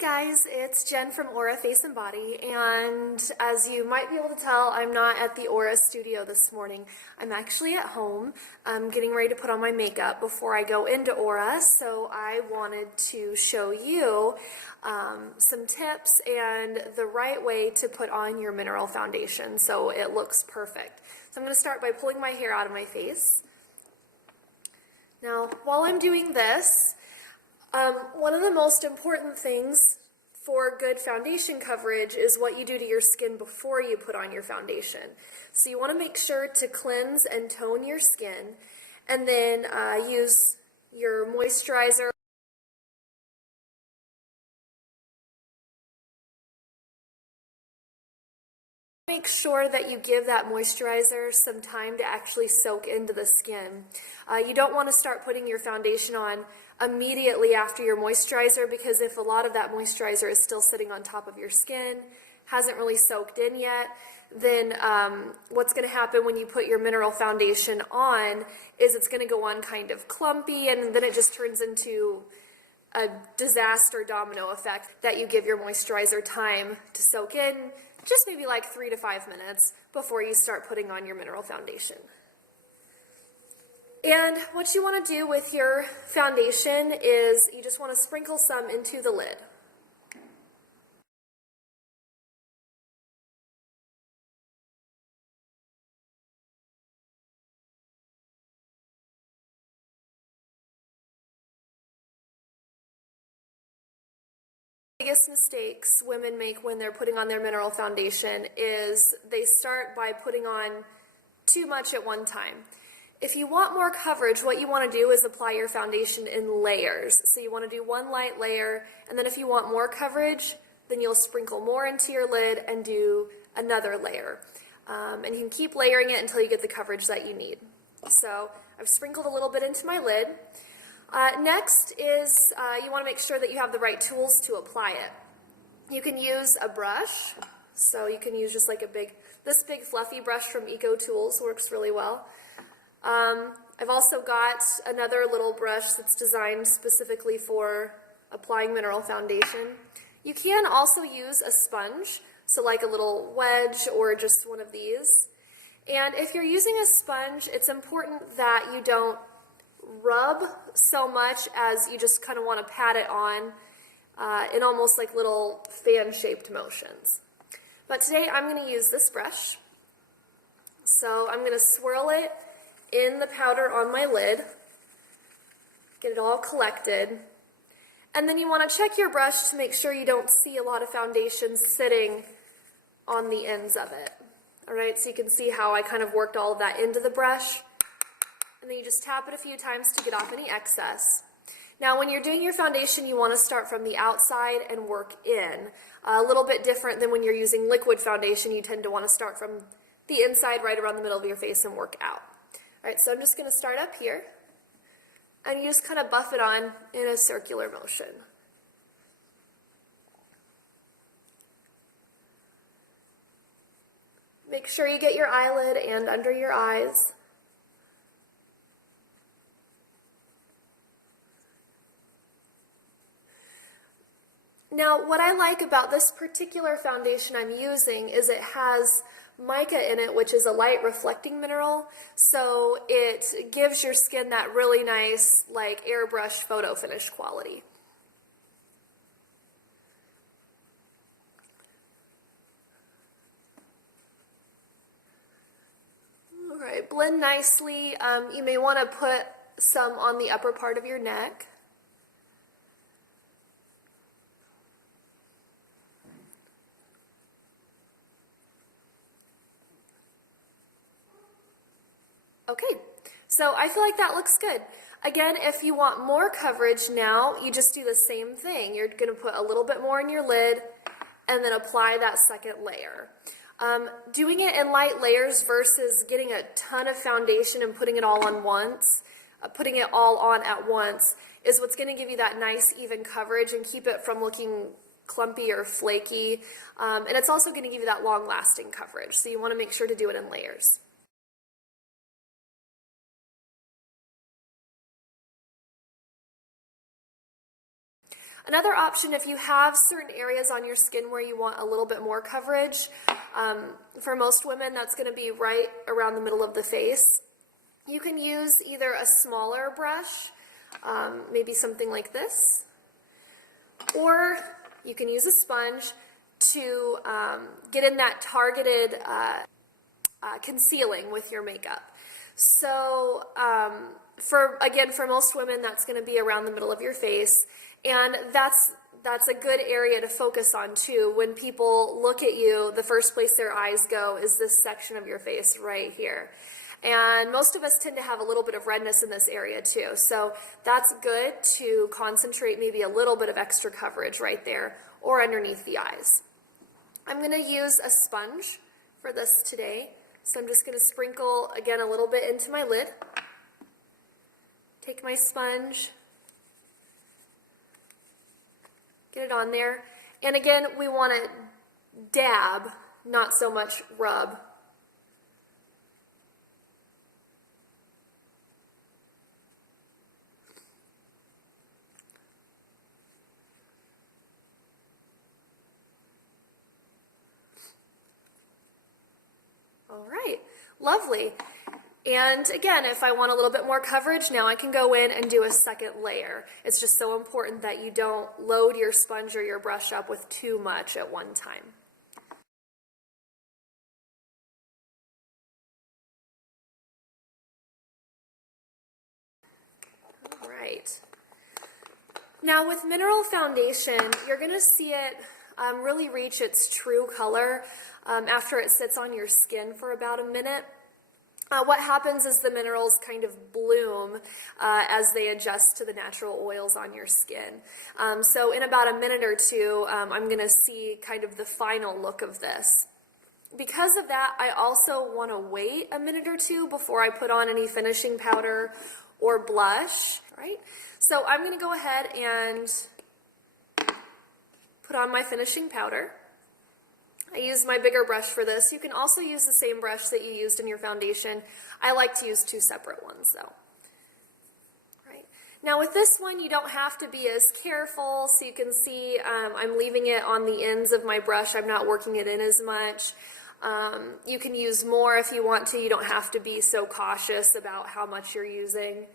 Guys, it's Jen from Aura Face and Body, and as you might be able to tell, I'm not at the Aura studio this morning. I'm actually at home. I'm getting ready to put on my makeup before I go into Aura, so I wanted to show you some tips and the right way to put on your mineral foundation so it looks perfect. So I'm going to start by pulling my hair out of my face. Now, while I'm doing this, one of the most important things for good foundation coverage is what you do to your skin before you put on your foundation. So you want to make sure to cleanse and tone your skin, and then use your moisturizer. Make sure that you give that moisturizer some time to actually soak into the skin. You don't want to start putting your foundation on immediately after your moisturizer, because if a lot of that moisturizer is still sitting on top of your skin, hasn't really soaked in yet, then what's going to happen when you put your mineral foundation on is it's going to go on kind of clumpy, and then it just turns into a disaster domino effect that you give your moisturizer time to soak in, just maybe like 3 to 5 minutes before you start putting on your mineral foundation. And what you want to do with your foundation is you just want to sprinkle some into the lid. The biggest mistakes women make when they're putting on their mineral foundation is they start by putting on too much at one time. If you want more coverage, what you want to do is apply your foundation in layers. So you want to do one light layer, and then if you want more coverage, then you'll sprinkle more into your lid and do another layer. And you can keep layering it until you get the coverage that you need. So I've sprinkled a little bit into my lid. Next is you want to make sure that you have the right tools to apply it. You can use a brush, so you can use just like this big fluffy brush from Eco Tools, works really well. I've also got another little brush that's designed specifically for applying mineral foundation. You can also use a sponge, so like a little wedge or just one of these. And if you're using a sponge, it's important that you don't rub so much as you just kind of want to pat it on in almost like little fan-shaped motions. But today I'm going to use this brush. So I'm going to swirl it in the powder on my lid, get it all collected, and then you want to check your brush to make sure you don't see a lot of foundation sitting on the ends of it. Alright, so you can see how I kind of worked all of that into the brush, and then you just tap it a few times to get off any excess. Now when you're doing your foundation, you want to start from the outside and work in. A little bit different than when you're using liquid foundation. You tend to want to start from the inside right around the middle of your face and work out. Alright, so I'm just going to start up here, and you just kind of buff it on in a circular motion. Make sure you get your eyelid and under your eyes. Now, what I like about this particular foundation I'm using is it has mica in it, which is a light reflecting mineral, so it gives your skin that really nice, like, airbrush photo finish quality. Alright, blend nicely. You may want to put some on the upper part of your neck. Okay, so I feel like that looks good. Again, if you want more coverage now, you just do the same thing. You're going to put a little bit more in your lid and then apply that second layer. Doing it in light layers versus getting a ton of foundation and putting it all on once, putting it all on at once, is what's going to give you that nice even coverage and keep it from looking clumpy or flaky. And it's also going to give you that long-lasting coverage, so you want to make sure to do it in layers. Another option, if you have certain areas on your skin where you want a little bit more coverage, for most women that's going to be right around the middle of the face. You can use either a smaller brush, maybe something like this, or you can use a sponge to get in that targeted concealing with your makeup. So for most women, that's going to be around the middle of your face, and that's a good area to focus on too. When people look at you, the first place their eyes go is this section of your face right here. And most of us tend to have a little bit of redness in this area too. So that's good to concentrate maybe a little bit of extra coverage right there or underneath the eyes. I'm going to use a sponge for this today. So I'm just going to sprinkle again a little bit into my lid. Take my sponge, get it on there. And again, we want to dab, not so much rub. All right, lovely. And again, if I want a little bit more coverage, now I can go in and do a second layer. It's just so important that you don't load your sponge or your brush up with too much at one time. All right. Now with mineral foundation, you're going to see it really reach its true color after it sits on your skin for about a minute. What happens is the minerals kind of bloom as they adjust to the natural oils on your skin. So in about a minute or two, I'm going to see kind of the final look of this. Because of that, I also want to wait a minute or two before I put on any finishing powder or blush, right? So I'm going to go ahead and put on my finishing powder. I used my bigger brush for this. You can also use the same brush that you used in your foundation. I like to use two separate ones though. Right. Now with this one, you don't have to be as careful. So you can see I'm leaving it on the ends of my brush. I'm not working it in as much. You can use more if you want to. You don't have to be so cautious about how much you're using.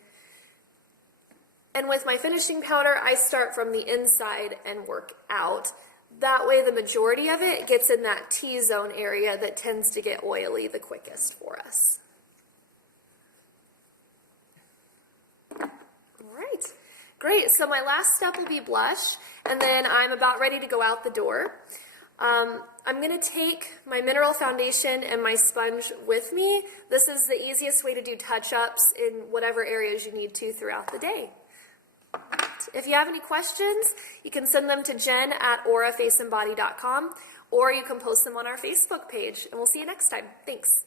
And with my finishing powder, I start from the inside and work out. That way the majority of it gets in that T-zone area that tends to get oily the quickest for us. All right, great. So my last step will be blush, and then I'm about ready to go out the door. I'm going to take my mineral foundation and my sponge with me. This is the easiest way to do touch-ups in whatever areas you need to throughout the day. If you have any questions, you can send them to jen@aurafaceandbody.com, or you can post them on our Facebook page, and we'll see you next time. Thanks.